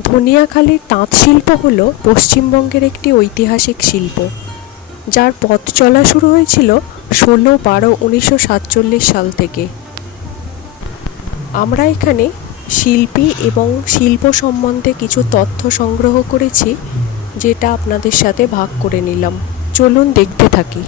ধনিয়াখালীর তাঁত শিল্প হল পশ্চিমবঙ্গের একটি ঐতিহাসিক শিল্প, যার পথ চলা শুরু হয়েছিল ষোলো বারো উনিশশো সাতচল্লিশ সাল থেকে। আমরা এখানে শিল্পী এবং শিল্প সম্বন্ধে কিছু তথ্য সংগ্রহ করেছি, যেটা আপনাদের সাথে ভাগ করে নিলাম। চলুন দেখতে থাকি।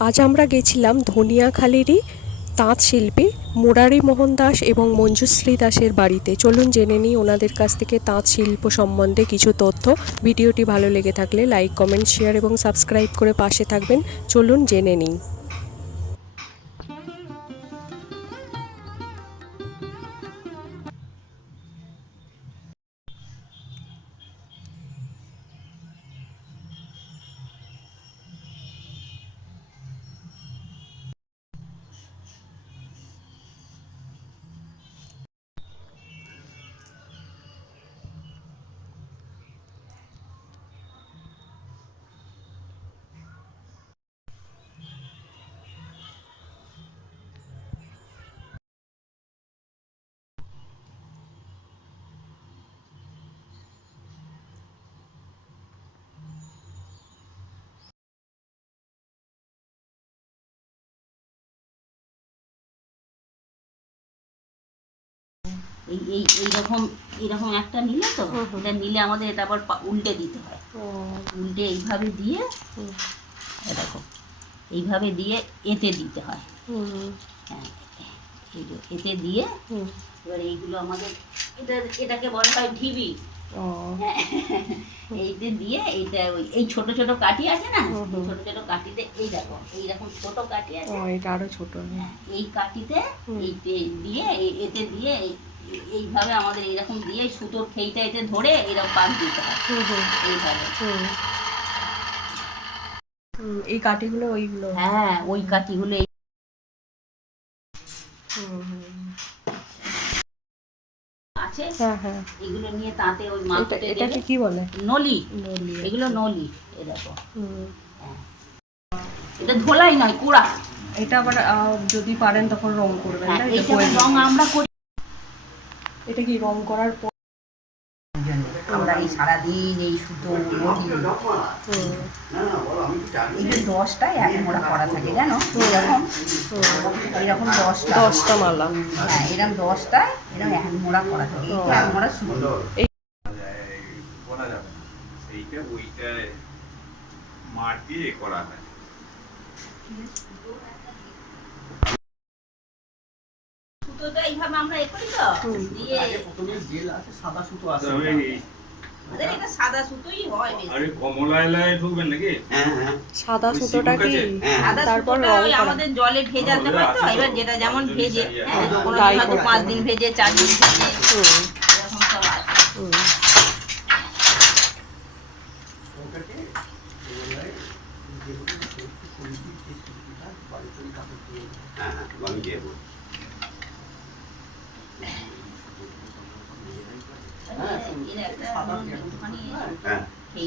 আজ আমরা গেছিলাম ধনিয়াখালেরই তাঁত শিল্পী মুরারি মোহন দাস এবং মঞ্জুশ্রী দাসের বাড়িতে। চলুন জেনে নিই ওনাদের কাছ থেকে তাঁত শিল্প সম্বন্ধে কিছু তথ্য। ভিডিওটি ভালো লেগে থাকলে লাইক, কমেন্ট, শেয়ার এবং সাবস্ক্রাইব করে পাশে থাকবেন। চলুন জেনে নিই। এই এই এইরকম এইরকম একটা নিলে তো। এটা নিলে আমাদের এটা আবার উল্টে দিতে হয়। উল্টে এইভাবে দিয়ে এরকম এইভাবে দিয়ে এতে দিতে হয়। হ্যাঁ এতে দিয়ে এবার এইগুলো আমাদের এটা এটাকে বলা হয় ঢিবি। হ্যাঁ এইতে দিয়ে এইটা ওই এই ছোট ছোট কাঠি আছে না। ছোট ছোট কাঠিতে এই দেখো এইরকম ছোট কাঠি আছে। এটা আরও ছোট। হ্যাঁ, এই কাঠিতে এইতে দিয়ে এতে দিয়ে এই- এইভাবে আমাদের এইরকম দিয়ে সুতোর খেইটা এতে ধরে এরকম পাক দিতে হয়। এইভাবে। এই কাঠিগুলো ওইগুলো? হ্যাঁ ওই কাঠিগুলো এই- আছে। হ্যাঁ হ্যাঁ। এগুলো নিয়ে তাতে ওই এটাকে কি বলে? নলি। নলি এগুলো নলি এ দেখো। এটা ধোলাই নয় কুড়া। এটা আবার যদি পারেন তখন রং করবেন হ্যাঁ এটা রং আমরা করি। এটা কি রং করার পর আমরা এই সারাদিন এই সুতো এই যে দশটায় এক মোড়া করা থাকে জানো? এরকম? এরকম দশটা। দশটা মালা। হ্যাঁ এরকম দশটায় এরকম এক মোড়া করা থাকে। এক মোড়া সুতো। ওইটায় মাঠ করা হয়। আমরা এ করি তো? হুম। দিয়ে তবে এই- আমাদের এটা সাদা সুতোই হয় আরে কমলা এলাকায় ঢুকবেন নাকি? সাদা সুতোটা কি? সিঁদুর কাছে? সাদা তারপর সুতোটা রং ওই করা। আমাদের জলে ভেজাতে হয় তো এবার যেটা যেমন ভেজে হ্যাঁ হয়তো পাঁচ দিন ভেজে চার দিন ভেজে এরকম সব আছে। হুম। এর একটা মানে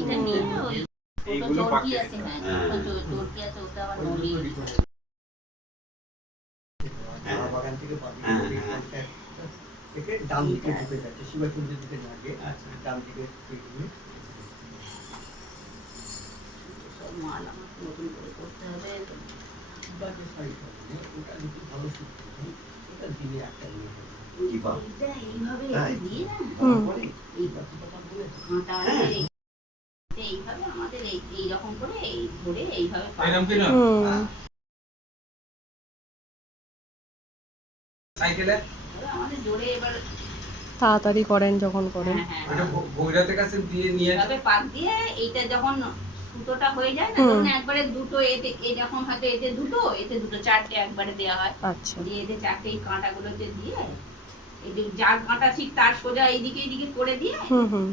এইটা নিয়ে এইগুলো পাকে। আছে হ্যাঁ। চরকি আছে ওটা আবার নলি থেকে পাবি হ্যাঁ, হ্যাঁ। থেকে ডান দিকে ঢুকে যাচ্ছে শিবাচন্দ্রের দিকে না গিয়ে আচ্ছা। ডান দিকে ঢুকে সব মাল আমার নতুন করে করতে হবে। বাকি হবে না, ওটা যদি ভালো হয় ওটা দিনে একটা নিয়ে হবে এইভাবে দিয়ে না? এই বাকি কথা বলে কাঁটা আছে, এই- এইভাবে আমাদের এই এইরকম করে এই ধরে এইভাবে সাইকেলে? আমাদের জোরে এবার তাড়াতাড়ি করেন যখন করেন। হ্যাঁ হ্যাঁ। ওইটা ভৈ- ভৈরতের কাছে দিয়ে নিয়ে এইভাবে পাক দিয়ে এইটা যখন সুতোটা হয়ে যায় না তখন একবারে দুটো এতে এরকম হয়তো এতে দুটো এতে দুটো চারটে একবারে দেওয়া হয়। আচ্ছা। দিয়ে এতে চারটে এই কাঁটাগুলোতে দিয়ে এই যে যার কাঁটা ঠিক তার সোজা এইদিকে এইদিকে করে দিয়ে হুম হুম।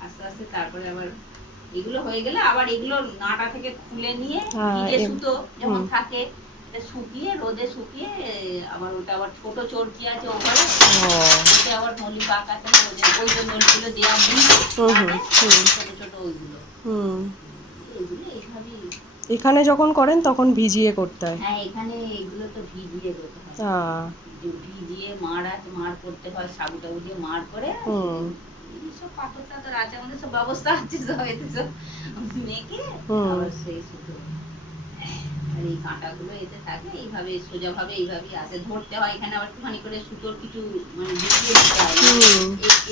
আস্তে আস্তে তারপরে আবার এগুলো হয়ে গেলে আবার এগুলো নাটা থেকে খুলে নিয়ে হ্যাঁ, ভিজে সুতো যেমন থাকে শুকিয়ে রোদে শুকিয়ে আবার ওটা আবার ছোট চরকি আছে ওপরে। ও। ওতে আবার নলি পাক আছে না, ওই যে- নলিগুলো দেওয়া হুম ছোট ছোট ওইগুলো। এখানে যখন করেন তখন ভিজিয়ে করতে হয়? হ্যাঁ এখানে এগুলো তো ভিজিয়ে করতে হয়। আহ, ভিজিয়ে মার আছে মার করতে হয় সাবু টাবু দিয়ে মার করে হুম। সব পাথর টাথর আছে আমাদের সব ব্যবস্থা আছে সব এতে সব মেখে আবার সেই সুতো। আর এই কাঁটাগুলো এতে থাকে এইভাবে সোজাভাবে এইভাবেই আসে ধরতে হয় এখানে আবার একটুখানি করে সুতোর কিছু মানে বেরিয়ে দিতে হয়।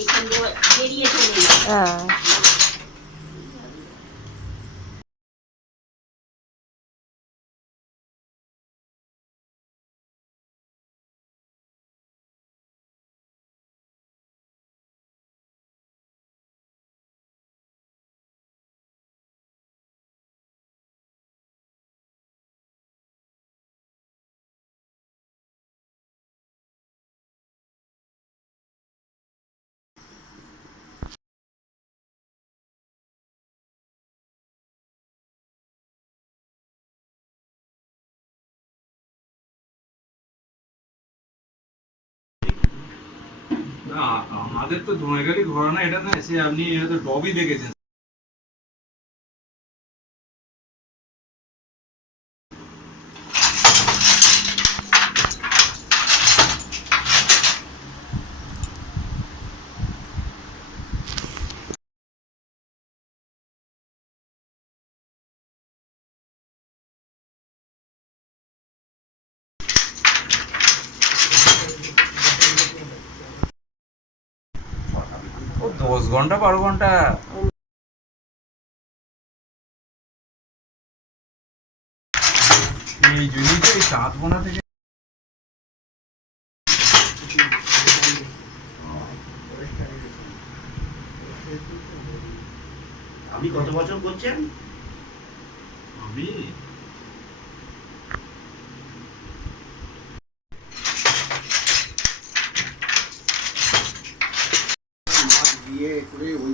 এখান দিয়ে বেরিয়ে চলে যায়। আমাদের তো ধনেগালি ঘরানা এটা না সে আপনি হয়তো ডবই দেখেছেন। দশ ঘণ্টা বারো ঘণ্টা। এই জন্যই তো এই চাঁদ বোনা থেকে আপনি কত বছর করছেন? আমি করে ওই